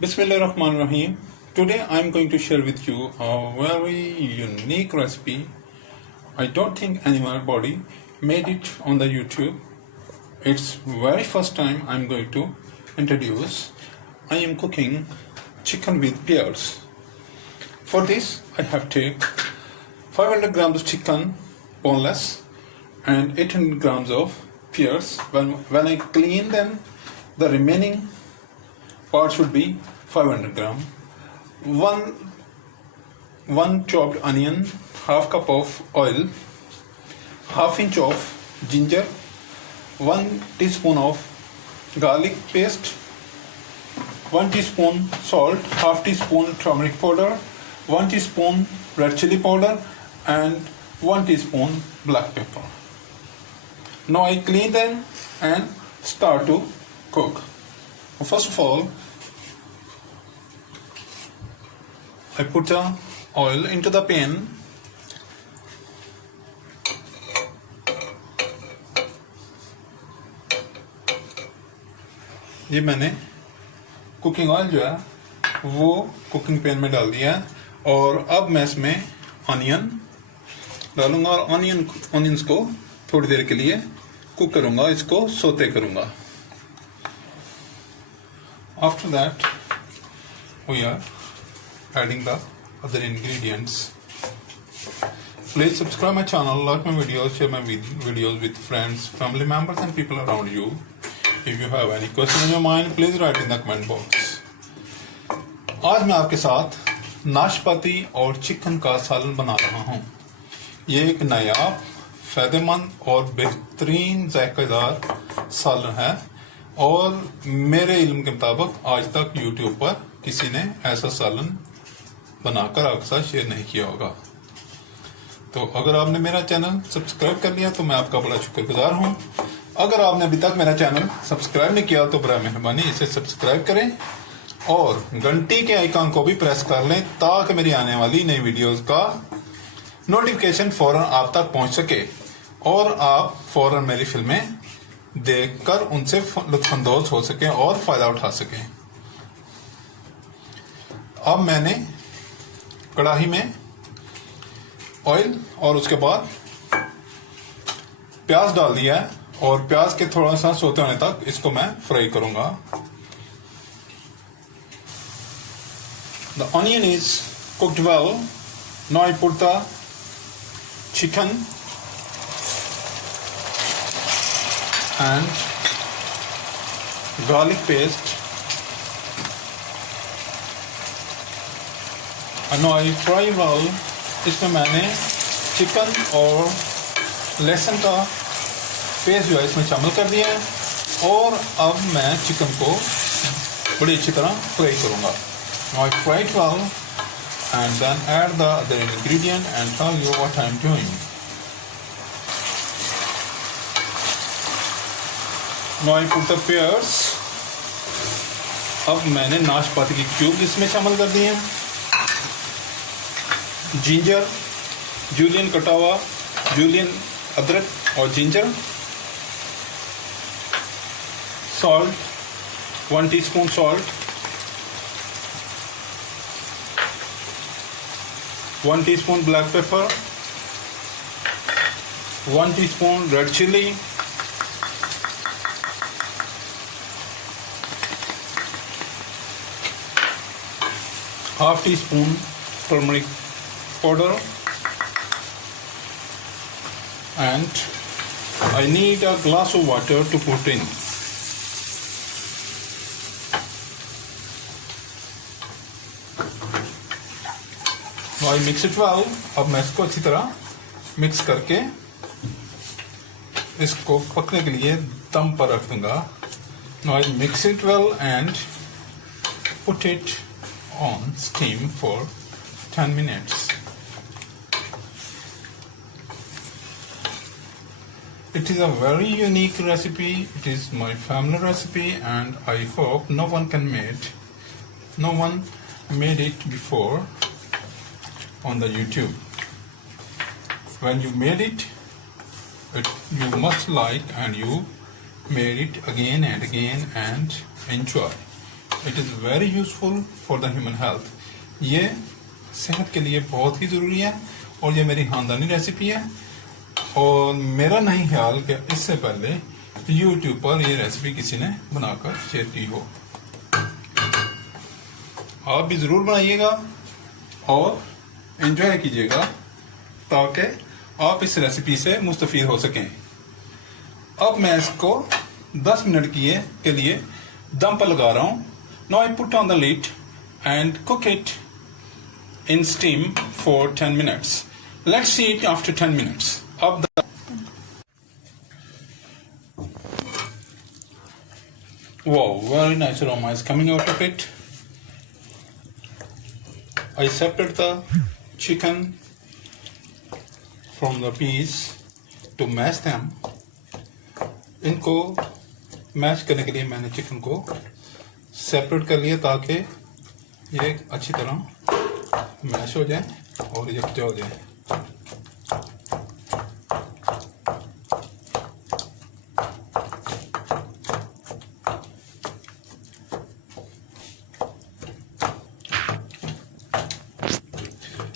Bismillahirrahmanirrahim. Today I am going to share with you a very unique recipe. I don't think anybody made it on the YouTube. It's very first time I am going to introduce. I am cooking chicken with pears. For this I have take 500 grams of chicken boneless and 800 grams of pears. When I clean them, the remaining part should be 500 gram. One chopped onion, half cup of oil, half inch of ginger, 1 teaspoon of garlic paste, 1 teaspoon salt, half teaspoon turmeric powder, 1 teaspoon red chili powder, and 1 teaspoon black pepper. Now I clean them and start to cook. First of all, I put the oil into the pan. ये मैंने cooking oil जो है वो cooking pan में डाल दिया है और अब मैं इसमें ऑनियन डालूंगा और ऑनियंस को थोड़ी देर के लिए कुक करूंगा, इसको सोते करूंगा. After that, we are adding the other ingredients. Please subscribe my channel, like my videos, share my videos with friends, family members and people around you. If you have any question in your mind, please write in the comment box. आज मैं आपके साथ नाशपाती और चिकन का सालन बना रहा हूँ. ये एक नायाब, फायदेमंद और बेहतरीन जायकेदार सालन है और मेरे इल्म के मुताबिक आज तक YouTube पर किसी ने ऐसा सालन बनाकर आपके साथ शेयर नहीं किया होगा. तो अगर आपने मेरा चैनल सब्सक्राइब कर लिया तो मैं आपका बड़ा शुक्रगुजार हूं. अगर आपने अभी तक मेरा चैनल सब्सक्राइब नहीं किया तो बड़ा मेहरबानी इसे सब्सक्राइब करें और घंटी के आइकन को भी प्रेस कर लें ताकि मेरी आने वाली नई वीडियोस का नोटिफिकेशन फौरन आप तक पहुंच सके और आप फौरन मेरी फिल्में देखकर उनसे लुत्फानंदोज हो सके और फायदा उठा सके. अब मैंने कढ़ाई में ऑयल और उसके बाद प्याज डाल दिया है और प्याज के थोड़ा सा सोते होने तक इसको मैं फ्राई करूंगा. The onion is cooked well. Now I put the chicken and garlic paste, and now I fry well. इसमें मैंने चिकन और लहसुन का पेस्ट जो है इसमें शामिल कर दिया है और अब मैं चिकन को बड़ी अच्छी तरह फ्राई करूँगा. Now I fry it well and then add the other ingredient and tell you what I am doing. Now I put the pears. अब मैंने नाशपाती की क्यूब इसमें शामिल कर दिए हैं, जिंजर, जूलियन कटा हुआ जूलियन अदरक और ginger, salt 1 teaspoon salt, 1 teaspoon black pepper, 1 teaspoon red chilli, half teaspoon turmeric powder, and I need a glass of water to put in. Now I mix it well. अब मैं इसको अच्छी तरह मिक्स करके इसको पकने के लिए दम पर रख दूंगा. Now I mix it well and put it on steam for 10 minutes. It is a very unique recipe. It is my family recipe and I hope no one made it before on the YouTube. When you made it, you must like and you made it again and again and enjoy. It is very useful for the human health. ये सेहत के लिए बहुत ही ज़रूरी है और ये मेरी खानदानी रेसिपी है और मेरा नहीं ख्याल कि इससे पहले यूट्यूब पर ये रेसिपी किसी ने बनाकर शेयर की हो। आप भी ज़रूर बनाइएगा और एंजॉय कीजिएगा ताकि आप इस रेसिपी से मुस्तफ़ीद हो सकें। अब मैं इसको 10 मिनट के लिए दम पर लगा रहा हूँ। Now I put on the lid and cook it in steam for 10 minutes. Let's see it after 10 minutes. Wow, very nice aroma is coming out of it. I separated the chicken from the peas to mash them. इनको मैश करने के लिए मैंने चिकन को सेपरेट कर लिया ताकि ये अच्छी तरह मैश हो जाए और यकजा हो जाए।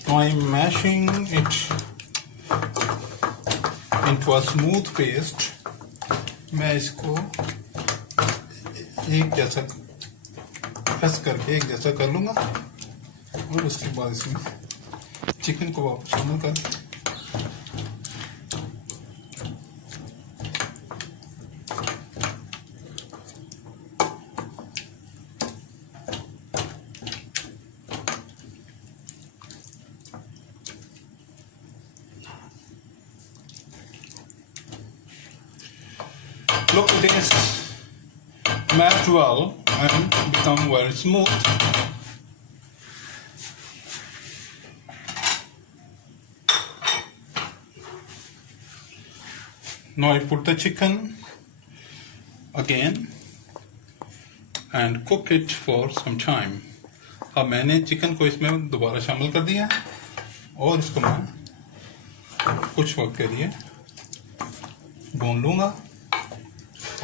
Now I'm mashing it into a smooth paste. मैं इसको एक जैसा प्रेस करके एक जैसा कर लूँगा और उसके बाद इसमें चिकन को वापस शामिल कर look at this mashed well and become very smooth. Now I put the chicken again and cook it for some time. अब मैंने चिकन को इसमें दोबारा शामिल कर दिया और इसको मैं कुछ वक्त के लिए भून लूँगा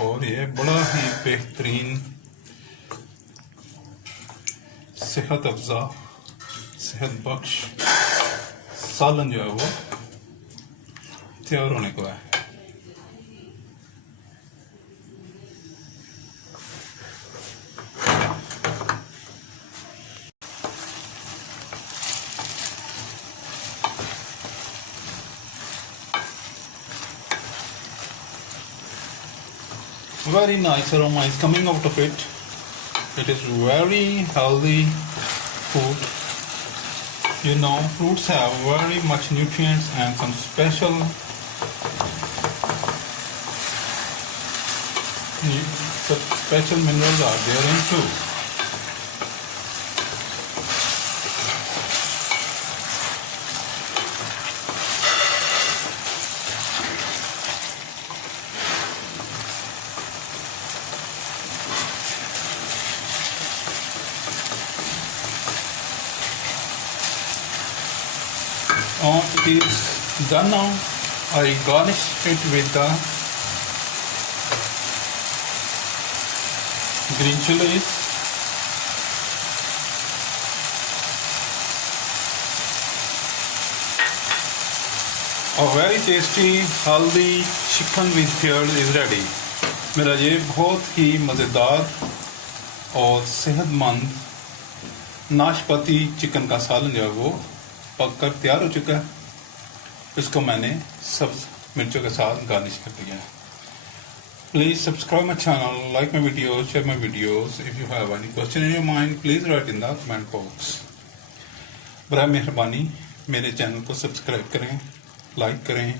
और ये बड़ा ही बेहतरीन सेहत अफ़ज़ा सेहत बख्श सालन जो है वो तैयार होने को है। Very nice aroma is coming out of it. It is very healthy food. You know, fruits have very much nutrients and some special minerals are there in too. It is done now. I garnish it with the green chilies, a very tasty healthy chicken with pears is ready. मेरा ये बहुत ही मज़ेदार और सेहतमंद नाशपाती चिकन का सालन जो है वो पककर तैयार हो चुका है। इसको मैंने सब्ज मिर्चों के साथ गार्निश कर दिया है। Please subscribe my channel, like my videos, share my videos. If you have any question in your mind please write in the comment box. बराए मेहरबानी मेरे चैनल को सब्सक्राइब करें, लाइक करें,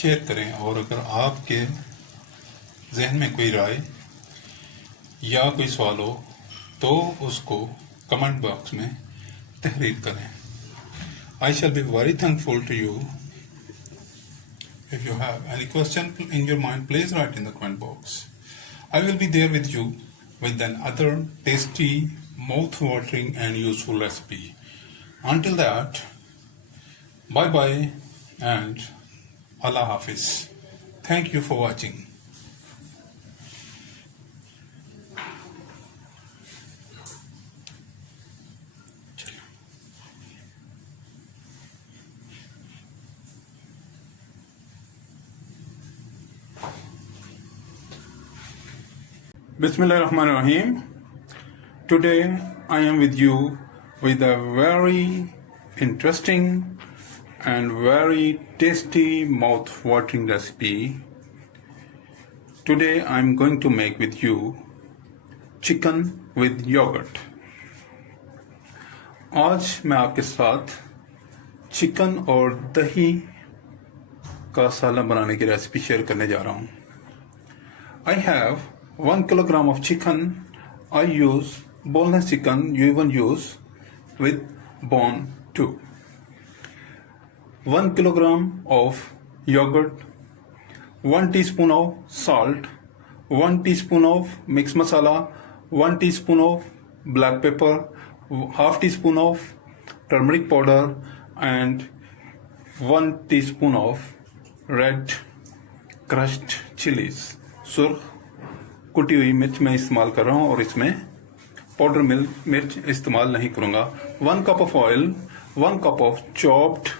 शेयर करें और अगर आपके जहन में कोई राय या कोई सवाल हो तो उसको कमेंट बॉक्स में तहरीर करें। I shall be very thankful to you. If you have any question in your mind, please write in the comment box. I will be there with you with another tasty, mouth-watering and useful recipe. Until that, bye-bye and Allah Hafiz. Thank you for watching. Bismillahirrahmanirrahim. Today I am with you with a very interesting and very tasty mouth-watering recipe. Today I am going to make with you chicken with yogurt. आज मैं आपके साथ चिकन और दही का सालन बनाने की रेसिपी शेयर करने जा रहा हूँ. I have 1 kilogram of chicken. I use boneless chicken. You even use with bone too. 1 kilogram of yogurt, 1 teaspoon of salt, 1 teaspoon of mixed masala, 1 teaspoon of black pepper, half teaspoon of turmeric powder, and 1 teaspoon of red crushed chilies. सुर्ख कुटी हुई मिर्च मैं इस्तेमाल कर रहा हूँ और इसमें पाउडर मिर्च इस्तेमाल नहीं करूँगा. 1 cup of oil, 1 cup of chopped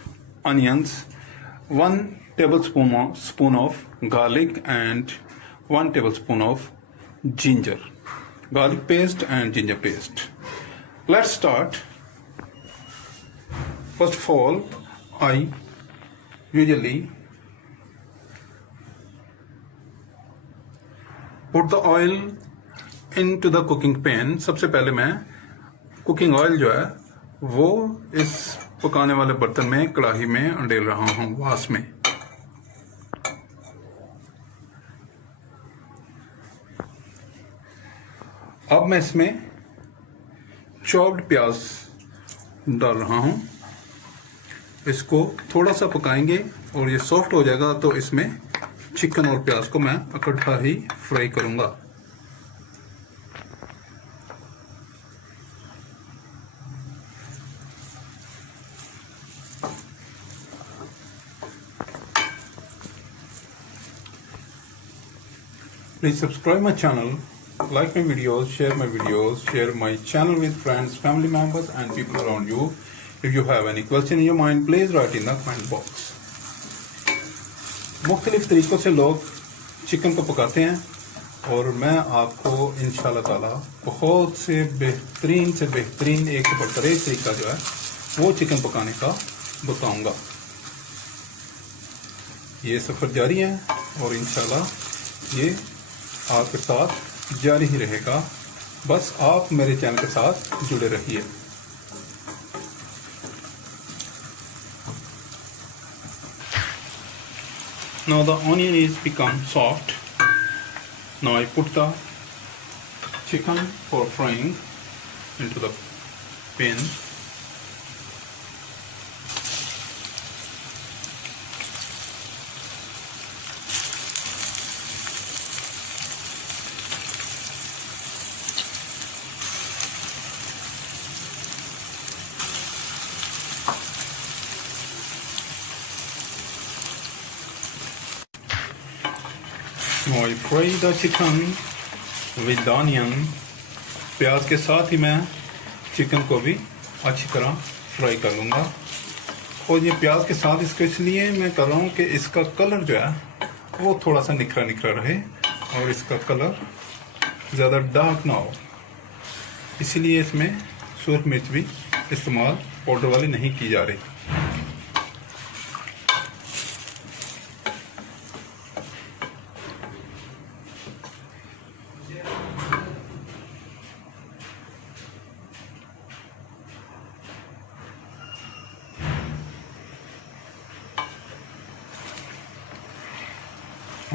onions, 1 tablespoon of garlic and 1 tablespoon of ginger. Garlic paste and ginger paste. Let's start. First of all, I usually put the oil into the cooking pan. सबसे पहले मैं cooking oil जो है वो इस पकाने वाले बर्तन में कढ़ाई में अंडेल रहा हूँ वास में. अब मैं इसमें चॉप्ड प्याज डाल रहा हूँ. इसको थोड़ा सा पकाएंगे और ये सॉफ्ट हो जाएगा तो इसमें चिकन और प्याज को मैं इकट्ठा ही फ्राई करूंगा. Please subscribe my channel, like my videos, share my channel with friends, family members and people around you. If you have any question in your mind, please write in the comment box. मुख्तलिफ तरीक़ों से लोग चिकन को पकाते हैं और मैं आपको इंशाल्लाह ताला बहुत से बेहतरीन एक से बढ़कर एक तरीका जो है वो चिकन पकाने का बताऊंगा. ये सफ़र जारी है और इंशाल्लाह ये आपके साथ जारी ही रहेगा. बस आप मेरे चैनल के साथ जुड़े रहिए. Now the onion is become soft. Now I put the chicken for frying into the pan. Now I fry the chicken with the onion. प्याज के साथ ही मैं चिकन को भी अच्छी तरह फ्राई कर लूँगा. और ये प्याज के साथ इसको इसलिए मैं कर रहा हूँ कि इसका कलर जो है वो थोड़ा सा निखरा रहे और इसका कलर ज़्यादा डार्क ना हो. इसीलिए इसमें सुर्ख मिर्च भी इस्तेमाल पाउडर वाली नहीं की जा रही.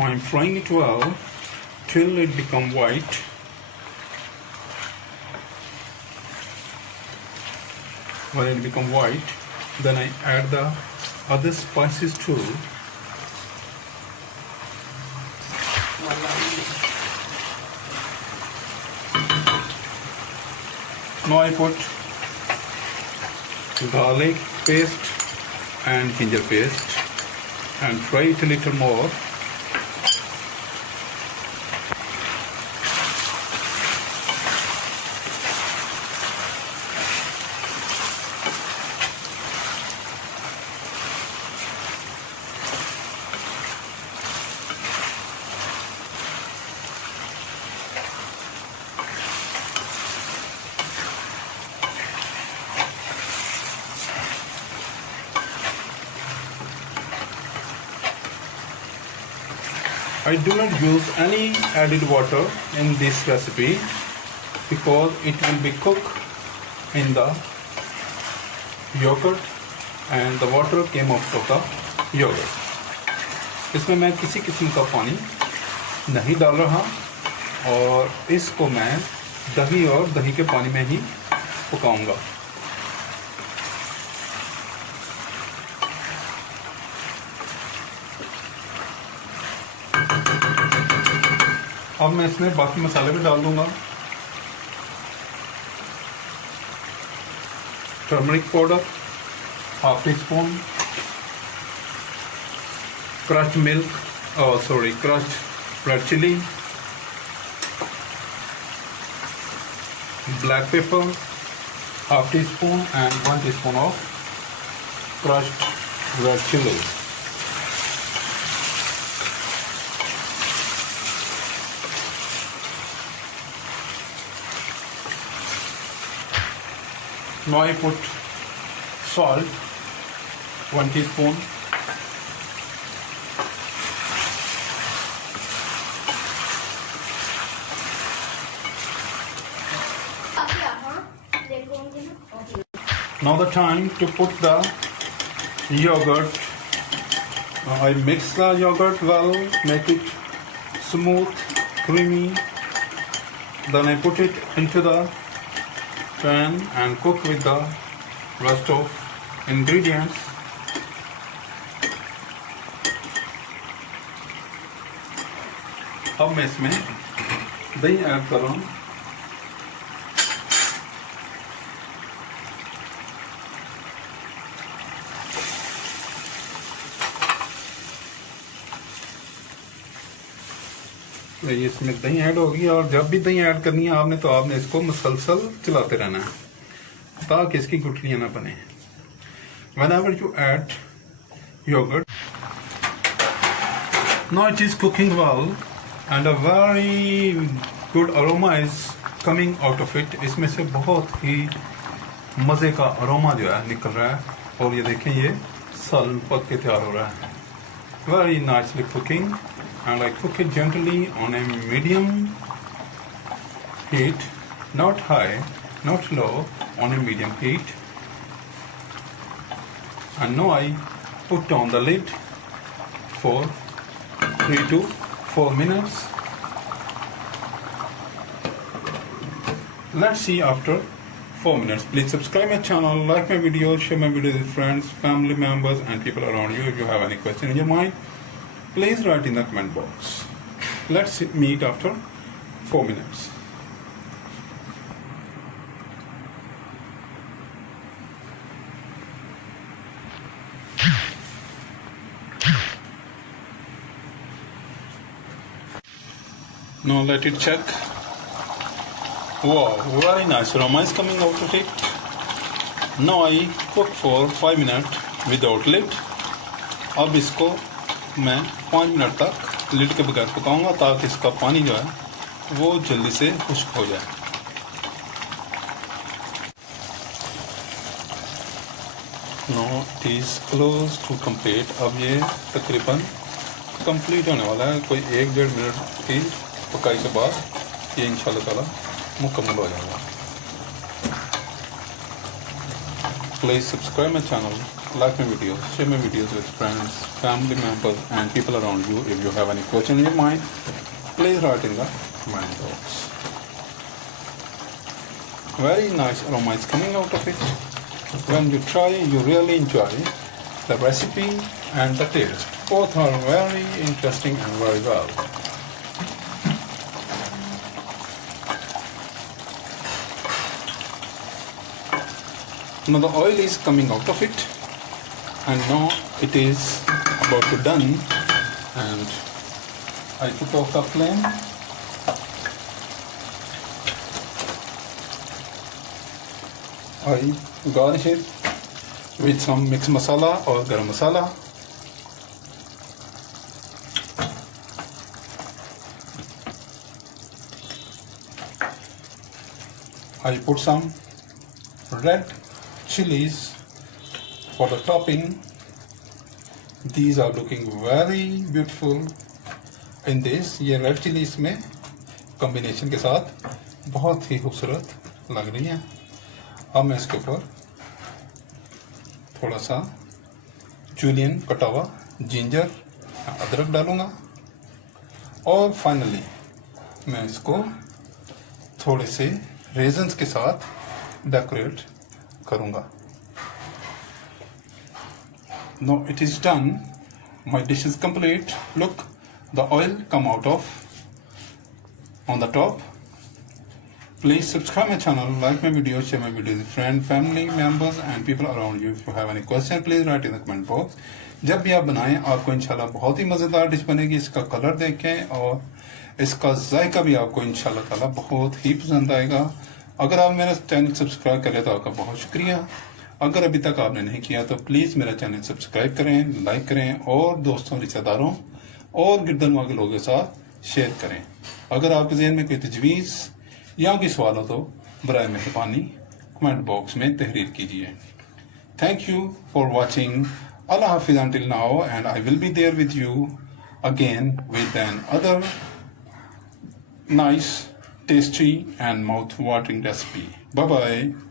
I'm frying it well till it become white. When it become white, then I add the other spices too. Now I put garlic paste and ginger paste and fry it a little more. I do not use any added water in this recipe because it will be cooked in the yogurt and the water came out of the yogurt. इसमें मैं किसी किस्म का पानी नहीं डाल रहा और इसको मैं दही और दही के पानी में ही पकाऊंगा। अब मैं इसमें बाकी मसाले भी डाल दूंगा। Turmeric powder half teaspoon, crushed milk crushed red chilli, black pepper half teaspoon and 1 teaspoon of crushed red chili. Now I put salt 1 teaspoon, now the time to put the yogurt. I mix the yogurt well, make it smooth, creamy. Then I put it into the pan and cook with the rest of ingredients. अब मैं इसमें दही ऐड कर रहा हूँ। इसमें दही ऐड होगी और जब भी दही ऐड करनी है आपने तो आपने इसको मुसलसल चलाते रहना है ताकि इसकी गुठलियां ना बने। Whenever you add yogurt, now it is cooking well and a very good aroma is coming out of it. इसमें से बहुत ही मजे का अरोमा जो है निकल रहा है और ये देखें ये सालन पक के तैयार हो रहा है। Very nicely cooking. And I cook it gently on a medium heat, not high, not low, on a medium heat. And now I put down the lid for 3 to 4 minutes. Let's see after 4 minutes. Please subscribe my channel, like my videos, share my videos with friends, family members and people around you. If you have any question in your mind, please write in the comment box. Let's meet after 4 minutes. Now let it check. Wow, very nice aroma is coming out of it. Now I cook for 5 minutes without lid. अब इसको मैं 5 मिनट तक लिड के बगैर पकाऊंगा ताकि इसका पानी जो है वो जल्दी से खुश्क हो जाए। Now it is close to complete. अब ये तकरीबन कंप्लीट होने वाला है। कोई 1-1.5 मिनट की पकाई के बाद ये इंशाल्लाह ताला मुकम्मल हो जाएगा। Please subscribe my channel, like my videos, share my videos with friends, family members and people around you. If you have any question in your mind, please write in the comment box. Very nice aroma is coming out of it. When you try, you really enjoy the recipe and the taste. Both are very interesting and very well. Now the oil is coming out of it and now it is about to done, and I took off the flame. I garnish it with some mixed masala or garam masala. I put some red chilies for the topping. These are looking very beautiful in this, ये red chilli इसमें कॉम्बिनेशन के साथ बहुत ही खूबसूरत लग रही है। अब मैं इसके ऊपर थोड़ा सा जूलियन कटा हुआ जिंजर, अदरक डालूंगा और फाइनली मैं इसको थोड़े से रेजन्स के साथ डेकोरेट करूंगा। Now it is done. My dish is complete. Look, the oil come out of on the top. Please subscribe my channel, like my videos, share my videos with friends, family members and people around you. If you have any question, please write in the comment box. जब भी आप बनाएं आपको इंशाल्लाह बहुत ही मज़ेदार डिश बनेगी। इसका कलर देखें और इसका जायका भी आपको इंशाल्लाह ताला बहुत ही पसंद आएगा। अगर आप मेरा चैनल सब्सक्राइब करें तो आपका बहुत शुक्रिया। अगर अभी तक आपने नहीं किया तो प्लीज़ मेरा चैनल सब्सक्राइब करें, लाइक करें और दोस्तों, रिश्तेदारों और गिरदनवा के लोगों के साथ शेयर करें। अगर आपके ज़हन में कोई तजवीज़ या कोई सवाल हो तो बराए मेहरबानी कमेंट बॉक्स में तहरीर कीजिए। Thank you for watching. अल्लाह हाफिज़ until now, and I will be there with you again with another nice, tasty and mouth-watering recipe. Bye bye.